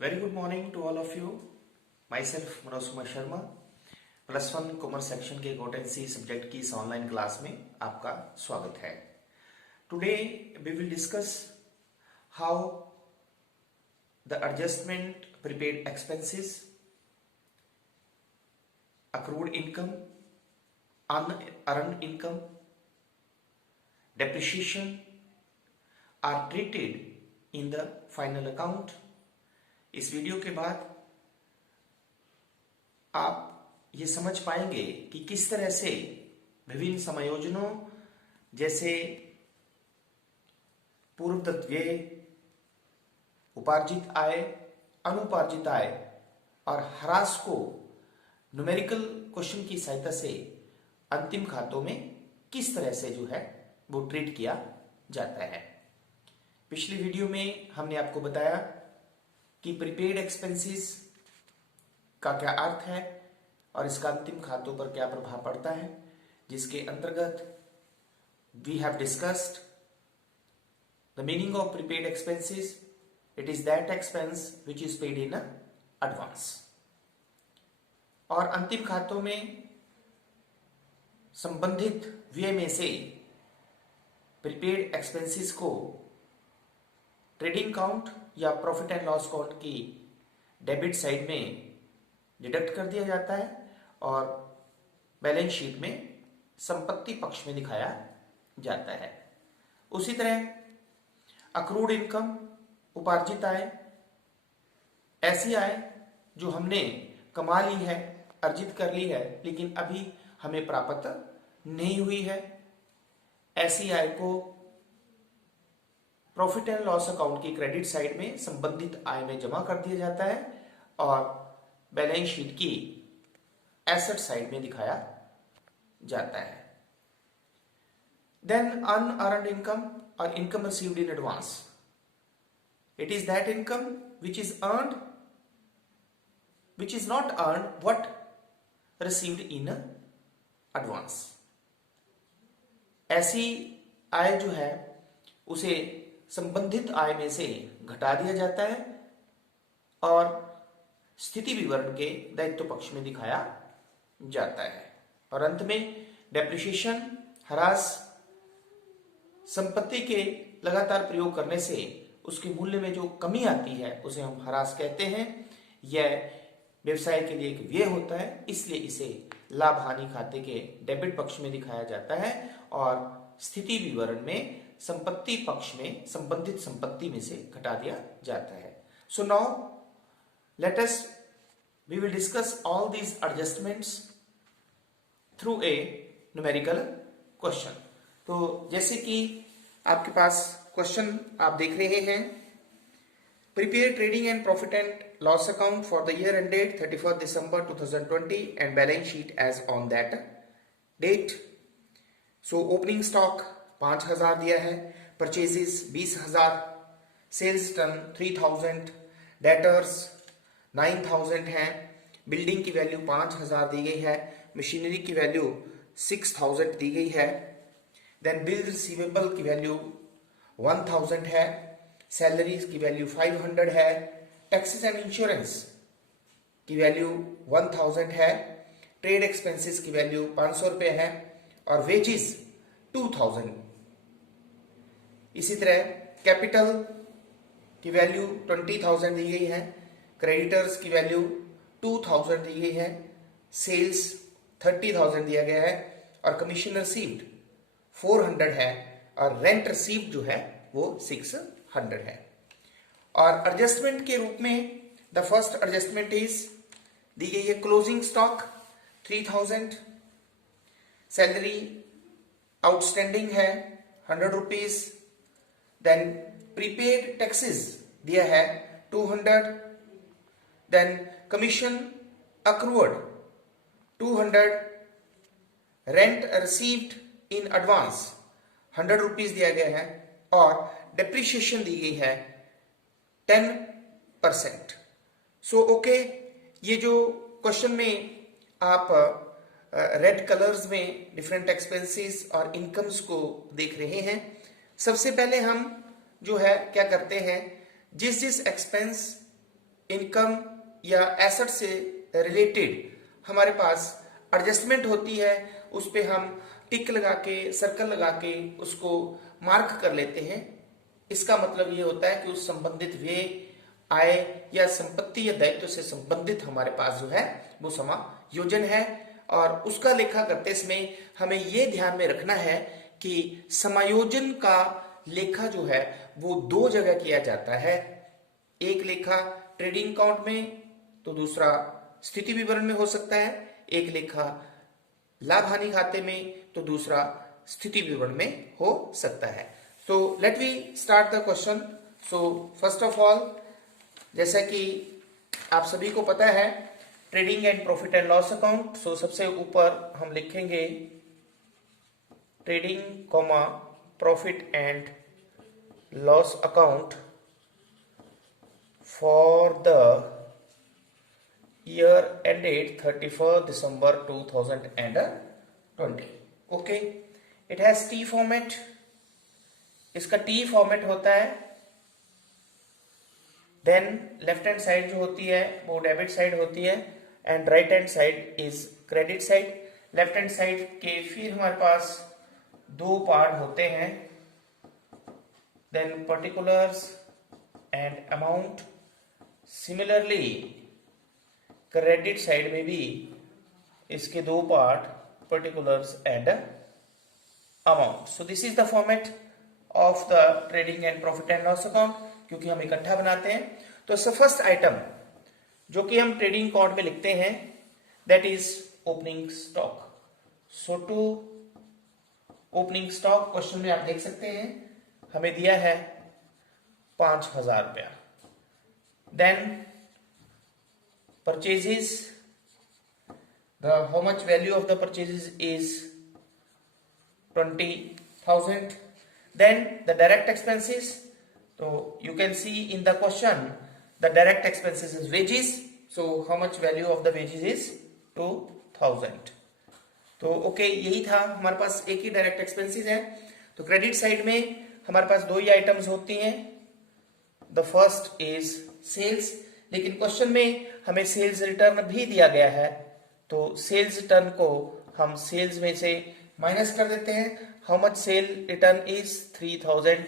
Very good morning to all of you. Myself Manoj Kumar Sharma +1 commerce section के accountancy subject की इस online class में आपका स्वागत है. Today we will discuss how the adjustment prepaid expenses, accrued income, unearned income, depreciation are treated in the final account. इस video के बाद आप ये समझ पाएंगे कि किस तरह से विभिन्न समायोजनों जैसे पूर्वदत्त व्यय, उपार्जित आय, अनुपार्जित आय और ह्रास को न्यूमेरिकल क्वेश्चन की सहायता से अंतिम खातों में किस तरह से जो है वो ट्रीट किया जाता है. पिछली वीडियो में हमने आपको बताया कि प्रीपेड एक्सपेंसेस का क्या अर्थ है और इसका अंतिम खातों पर क्या प्रभाव पड़ता है, जिसके अंतर्गत we have discussed the meaning of prepaid expenses. It is that expense which is paid in advance. और अंतिम खातों में संबंधित व्यय में से प्रीपेड एक्सपेंसेस को ट्रेडिंग काउंट या प्रॉफिट एंड लॉस अकाउंट की डेबिट साइड में डिडक्ट कर दिया जाता है और बैलेंस शीट में संपत्ति पक्ष में दिखाया जाता है. उसी तरह अक्रूड इनकम, उपार्जित आय, ऐसी आय जो हमने कमा ली है, अर्जित कर ली है लेकिन अभी हमें प्राप्त नहीं हुई है, ऐसी आय को प्रॉफिट एंड लॉस अकाउंट की क्रेडिट साइड में संबंधित आय में जमा कर दिया जाता है और बैलेंस शीट की एसेट साइड में दिखाया जाता है. देन अनअर्न्ड इनकम और income received in advance. It is that income which is earned which is not earned what received in advance. ऐसी आय जो है उसे संबंधित आय में से घटा दिया जाता है और स्थिति विवरण के दायित्व पक्ष में दिखाया जाता है. और अंत में डेप्रिसिएशन, ह्रास, संपत्ति के लगातार प्रयोग करने से उसके मूल्य में जो कमी आती है उसे हम ह्रास कहते हैं. यह व्यवसाय के लिए एक व्यय होता है, इसलिए इसे लाभ हानि खाते के डेबिट पक्ष में दिखाया जाता है और स्थिति विवरण में संपत्ति पक्ष में संबंधित संपत्ति में से घटा दिया जाता है. So now let us we will discuss all these adjustments through a numerical question. तो जैसे कि आपके पास क्वेश्चन आप देख रहे हैं, prepare trading and profit and loss account for the year ended 31st December 2020 and balance sheet as on that date. So opening stock 5000 दिया है, purchases 20000, sales ton 3000, debtors 9000 है, बिल्डिंग की वैल्यू 5000 दी गई है, मशीनरी की वैल्यू 6000 दी गई है, then bill receivable की वैल्यू 1000 है, सैलरीज की वैल्यू 500 है, टैक्सेस एंड इंश्योरेंस की वैल्यू 1000 है, ट्रेड एक्सपेंसेस की वैल्यू 500 रुपए है और वेजेस 2000. इसी तरह कैपिटल की वैल्यू 20,000 दी गई है, क्रेडिटर्स की वैल्यू 2000 दी गई है, सेल्स 30,000 दिया गया है और कमीशन रिसीव्ड 400 है और रेंट रिसीव्ड जो है वो 600 है. और एडजस्टमेंट के रूप में the first adjustment is the गई है क्लोजिंग स्टॉक 3000, सैलरी आउटस्टैंडिंग है 100 रुपीज, देन प्रीपेड टैक्सेस दिया है 200, then commission accrued 200, rent received in advance 100 rupees दिया गया है और डेप्रिसिएशन दी गई है 10%. सो ओके, ये जो क्वेश्चन में आप रेड कलर्स में डिफरेंट एक्सपेंसेस और इनकम्स को देख रहे हैं, सबसे पहले हम जो है क्या करते हैं, जिस जिस एक्सपेंस इनकम या एसेट से रिलेटेड हमारे पास एडजस्टमेंट होती है, उस पे हम टिक लगा के, सर्कल लगा के उसको मार्क कर लेते हैं। इसका मतलब ये होता है कि उस संबंधित व्यय, आय या संपत्ति या दायित्व से संबंधित हमारे पास जो है वो समायोजन है। और उसका लेखा करते समय हमें ये ध्यान में रखना है कि समायोजन का लेखा जो है वो दो जगह किया जाता है। एक लेखा ट्रेडिंग अकाउंट में तो दूसरा स्थिति विवरण में हो सकता है। एक लेखा लाभ हानि खाते में तो दूसरा स्थिति विवरण में हो सकता है। तो let we start the question. So first of all, जैसा कि आप सभी को पता है, trading and profit and loss account. So सबसे ऊपर हम लिखेंगे trading comma profit and loss account for the year ended 31st December 2020. Okay, it has T format. इसका T format होता है। देन लेफ्ट हैंड साइड जो होती है वो डेबिट साइड होती है and right hand side is credit side. Left hand side के फिर हमारे पास दो पार्ट होते हैं, then particulars and amount. Similarly credit side में भी इसके दो part, particulars and amount. So this is the format of the trading and profit and loss account, क्योंकि हम इकट्ठा बनाते हैं। तो फर्स्ट आइटम जो कि हम ट्रेडिंग अकाउंट में लिखते हैं that is opening stock. So to opening stock, question में आप देख सकते हैं हमें दिया है 5,000 रुपया। Then purchases, how much value of the purchases is 20,000. Then the direct expenses, so you can see in the question the direct expenses is wages, so how much value of the wages is 2,000. तो okay, यही था हमारे पास, एक ही direct expenses है। तो credit side में हमारे पास दो ही आइटम्स होती हैं, द फर्स्ट इज सेल्स, लेकिन क्वेश्चन में हमें सेल्स रिटर्न भी दिया गया है, तो सेल्स रिटर्न को हम सेल्स में से माइनस कर देते हैं। How much cell return is 3,000,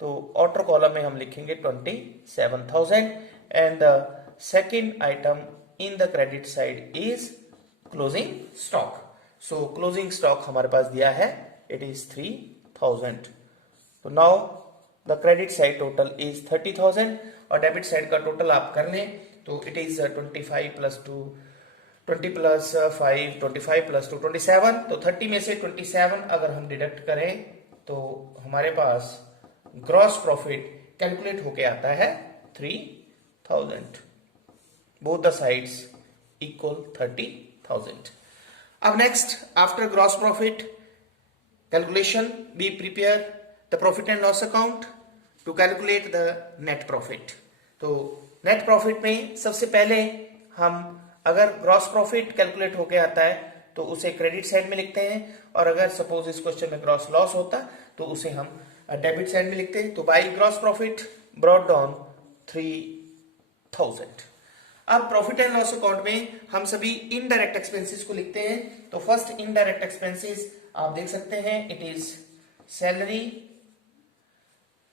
तो आउटर कॉलम में हम लिखेंगे 27,000 and the second item in the credit side is closing stock. So closing stock हमारे पास दिया है, इट इज 3,000। तो now the credit side total is 30,000 और डेबिट साइड का टोटल आप कर लें तो it is 25 plus 2, 20 plus 5, 25 plus 2, 27। तो 30 में से 27 अगर हम डिडक्ट करें तो हमारे पास ग्रॉस प्रॉफिट कैलकुलेट होके आता है 3,000। Both the sides equal 30,000। अब next, after gross profit calculation we prepare the profit and loss account to calculate the net profit. तो नेट प्रॉफिट में सबसे पहले हम, अगर ग्रॉस प्रॉफिट कैलकुलेट होके आता है तो उसे क्रेडिट साइड में लिखते हैं, और अगर सपोज इस क्वेश्चन में ग्रॉस लॉस होता तो उसे हम डेबिट साइड में लिखते हैं। तो by gross profit brought down 3,000। अब प्रॉफिट एंड लॉस अकाउंट में हम सभी इनडायरेक्ट एक्सपेंसेस को लिखते हैं। तो फर्स्ट इनडायरेक्ट एक्सपेंसेस आप देख सकते हैं, it is salary,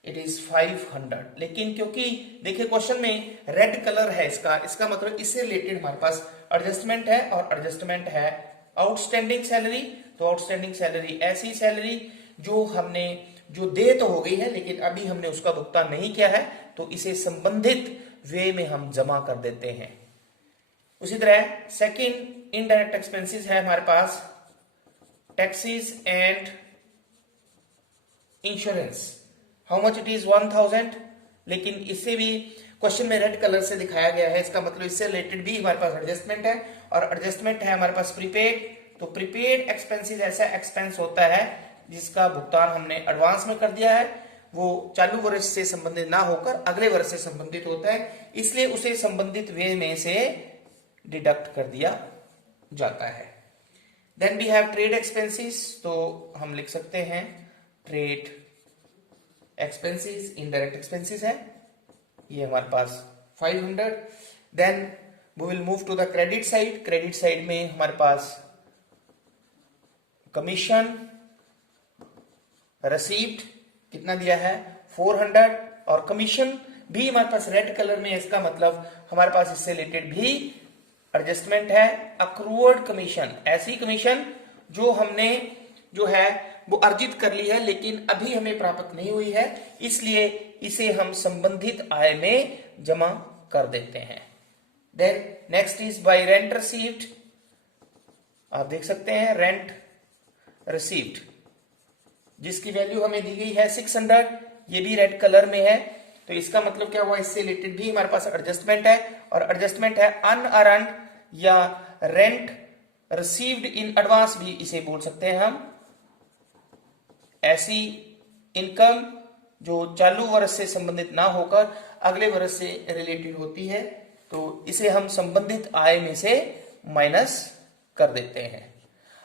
it is 500। लेकिन क्योंकि देखिए क्वेश्चन में रेड कलर है इसका मतलब इससे रिलेटेड हमारे पास एडजस्टमेंट है, और एडजस्टमेंट है आउटस्टैंडिंग सैलरी। तो आउटस्टैंडिंग सैलरी ऐसी सैलरी जो दे तो हो गई है लेकिन अभी हमने उसका भुगतान नहीं किया है, तो इसे संबंधित वे में हम जमा कर देते हैं। उसी तरह सेकंड इनडायरेक्ट एक्सपेंसेस है हमारे पास taxes and insurance. How much it is 1,000, लेकिन इससे भी क्वेश्चन में रेड कलर से दिखाया गया है, इसका मतलब इससे रिलेटेड भी हमारे पास एडजस्टमेंट है, और एडजस्टमेंट है हमारे पास प्रीपेड। तो प्रीपेड एक्सपेंसेस ऐसा एक्सपेंस होता है जिसका भुगतान हमने एडवांस में कर दिया है, वो चालू वर्ष से संबंधित ना होकर अगले वर्ष से संबंधित होता है, इसलिए उसे संबंधित वे में से डिडक्ट कर दिया जाता है। Then we have trade expenses, तो हम लिख सकते हैं ट्रेड एक्सपेंसेस, इनडायरेक्ट एक्सपेंसेस है, ये हमारे पास 500। Then we will move to the credit side. Credit side में हमारे पास कमीशन रिसीव्ड कितना दिया है 400, और कमीशन भी हमारे पास रेड कलर में है, इसका मतलब हमारे पास इससे रिलेटेड भी एडजस्टमेंट है। अक्रूवर्ड कमीशन, ऐसी कमीशन जो हमने जो है वो अर्जित कर ली है लेकिन अभी हमें प्राप्त नहीं हुई है, इसलिए इसे हम संबंधित आय में जमा कर देते हैं। Then next is by rent received. आप देख सकते हैं रेंट रिसीव्ड जिसकी वैल्यू हमें दी गई है 600, ये भी रेड कलर में है, तो इसका मतलब क्या हुआ, इससे रिलेटेड भी हमारे पास एडजस्टमेंट है, और एडजस्टमेंट है अनअर्न्ड या रेंट रिसीव्ड इन एडवांस भी इसे बोल सकते हैं हम। ऐसी इनकम जो चालू वर्ष से संबंधित ना होकर अगले वर्ष से रिलेटेड होती है, तो इसे हम संबंधित आय में से माइनस कर देते हैं।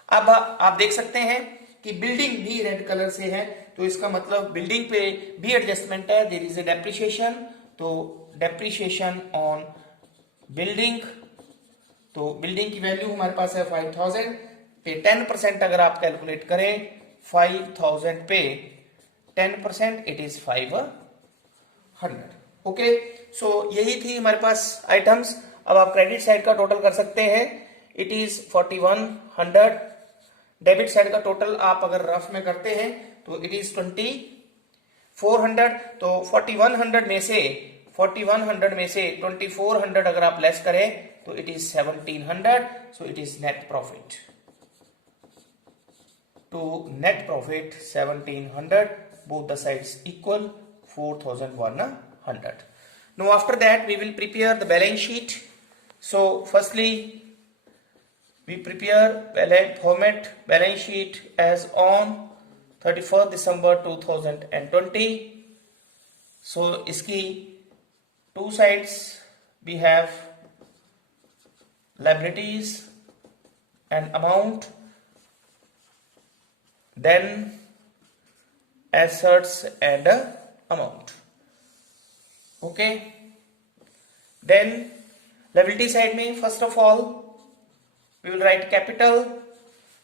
अब आप देख सकते हैं कि बिल्डिंग भी रेड कलर से है, तो इसका मतलब बिल्डिंग पे भी एडजस्टमेंट है। देयर इज ए डेप्रिसिएशन, तो डेप्रिसिएशन ऑन बिल्डिंग, तो बिल्डिंग की वैल्यू हमारे पास है 5000 पे 10% अगर आप कैलकुलेट करें 5000 पे 10% इट इज 500। ओके, सो यही थी हमारे पास आइटम्स। अब आप क्रेडिट साइड का टोटल कर सकते हैं, इट इज 4100। डेबिट साइड का टोटल आप अगर रफ में करते हैं तो इट इज 2400। तो 4100 में से 2400 अगर आप लेस करें तो it is 1700, so it is net profit. To net profit 1700, both the sides equal 4100. Now after that we will prepare the balance sheet. So firstly we prepare format balance sheet as on 31st December 2020. So iski two sides we have liabilities and amount, then assets and amount. Okay, then liability side में first of all we will write capital।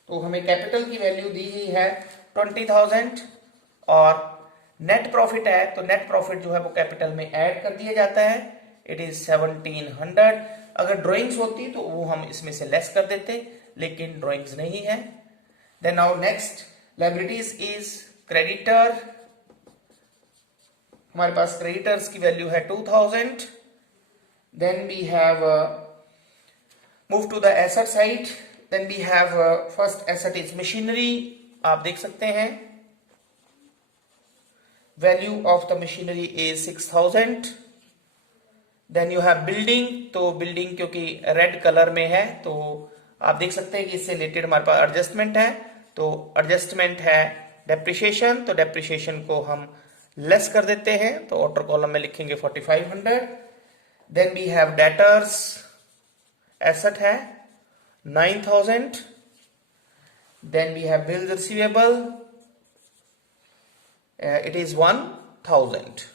तो हमें capital की value दी गई है 20,000, और net profit है तो net profit जो है वो कैपिटल में ऐड कर दिया जाता है, इट इज 1700। अगर ड्राइंग्स होती तो वो हम इसमें से लेस कर देते, लेकिन ड्राइंग्स नहीं है। Then now next liabilities is creditor, हमारे पास creditors की वैल्यू है 2000। then we have move to the asset side, then we have first asset is machinery। आप देख सकते हैं value of the machinery is 6000। then you have building, तो building क्योंकि red colour में है तो आप देख सकते हैं कि इससे रिलेटेड हमारे पास एडजस्टमेंट है, तो एडजस्टमेंट है डेप्रिसिएशन, तो डेप्रिसिएशन को हम लेस कर देते हैं, तो आउटर कॉलम में लिखेंगे 4500। Then we have debtors, asset है 9000। Then we have bills receivable, it is 1000।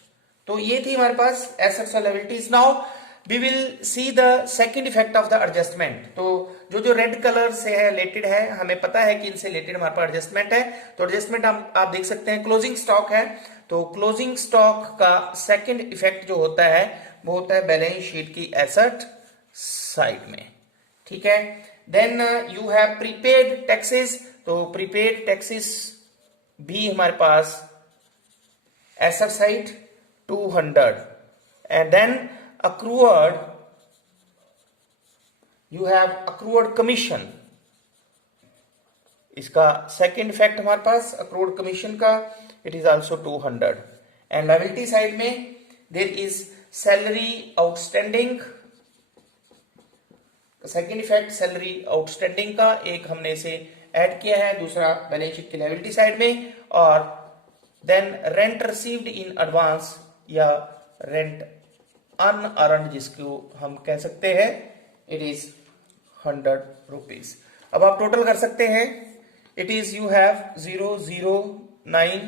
तो ये थी हमारे पास एसेट्स और liabilities. Now we will see the second effect of the adjustment। तो जो रेड कलर से है रिलेटेड है, हमें पता है कि इनसे रिलेटेड हमारे पास एडजस्टमेंट है, तो एडजस्टमेंट आप देख सकते हैं क्लोजिंग स्टॉक है, तो क्लोजिंग स्टॉक का सेकंड इफेक्ट जो होता है वो होता है बैलेंस शीट की एसेट साइड में। ठीक है, then you have prepaid taxes, तो प्रीपेड टैक्सेस भी हमारे पास asset side 200। And then accrued, you have accrued commission, इसका सेकेंड इफेक्ट हमारे पास accrued commission का it is also 200। And liability side में there is salary outstanding, second effect salary outstanding का, एक हमने इसे ऐड किया है, दूसरा बैलेंस शीट की लायबिलिटी साइड में। और then rent received in advance या रेंट अनअर्न्ड जिसको हम कह सकते हैं, इट इज 100 रुपीज। अब आप टोटल कर सकते हैं, it is you have 009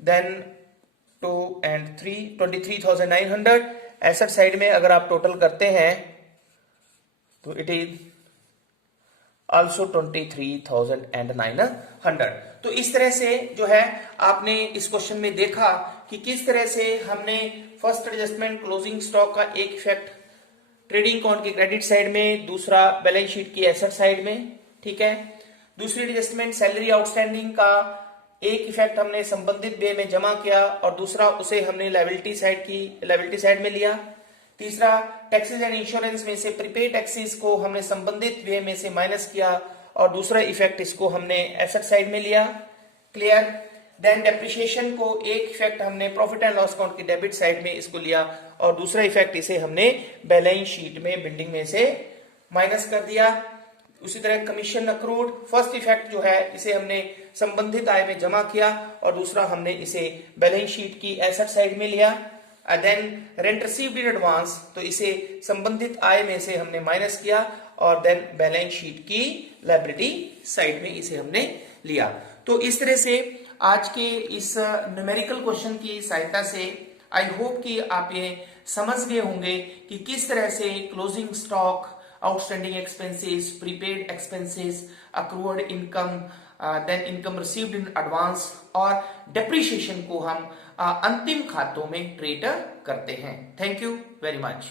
then 2 and 3 23,900 asset side में अगर आप टोटल करते हैं तो इट इज ऑल्सो 23,900। तो इस तरह से जो है आपने इस क्वेश्चन में देखा कि किस तरह से हमने फर्स्ट एडजस्टमेंट क्लोजिंग स्टॉक का एक इफेक्ट ट्रेडिंग अकाउंट की क्रेडिट साइड में, दूसरा बैलेंस शीट की एसेट साइड में, ठीक है। दूसरी एडजस्टमेंट सैलरी आउटस्टैंडिंग का एक इफेक्ट हमने संबंधित वे में जमा किया और दूसरा उसे हमने लायबिलिटी साइड में लिया। तीसरा टैक्सेस एंड इंश्योरेंस में से प्रीपेड टैक्सेस को हमने संबंधित वे में से माइनस किया और दूसरा इफेक्ट इसको हमने एसेट साइड में लिया। क्लियर। देन डेप्रिसिएशन को एक इफेक्ट हमने प्रॉफिट एंड लॉस अकाउंट की डेबिट साइड में इसको लिया और दूसरा इफेक्ट इसे हमने बैलेंस शीट में बिल्डिंग में से माइनस कर दिया। उसी तरह कमीशन अक्रूड फर्स्ट इफेक्ट जो है इसे हमने संबंधित आय में जमा किया और दूसरा हमने इसे बैलेंस शीट की एसेट साइड में लिया। Then rent received in advance, तो इसे संबंधित आय में से हमने माइनस किया और देन बैलेंस शीट की लायबिलिटी साइड में इसे हमने लिया। तो इस तरह से आज के इस न्यूमेरिकल क्वेश्चन की सहायता से आई होप कि आप ये समझ गए होंगे कि किस तरह से closing stock, outstanding expenses, prepaid expenses, accrued income, then income received in advance और डेप्रिसिएशन को हम अंतिम खातों में ट्रीट करते हैं। Thank you very much.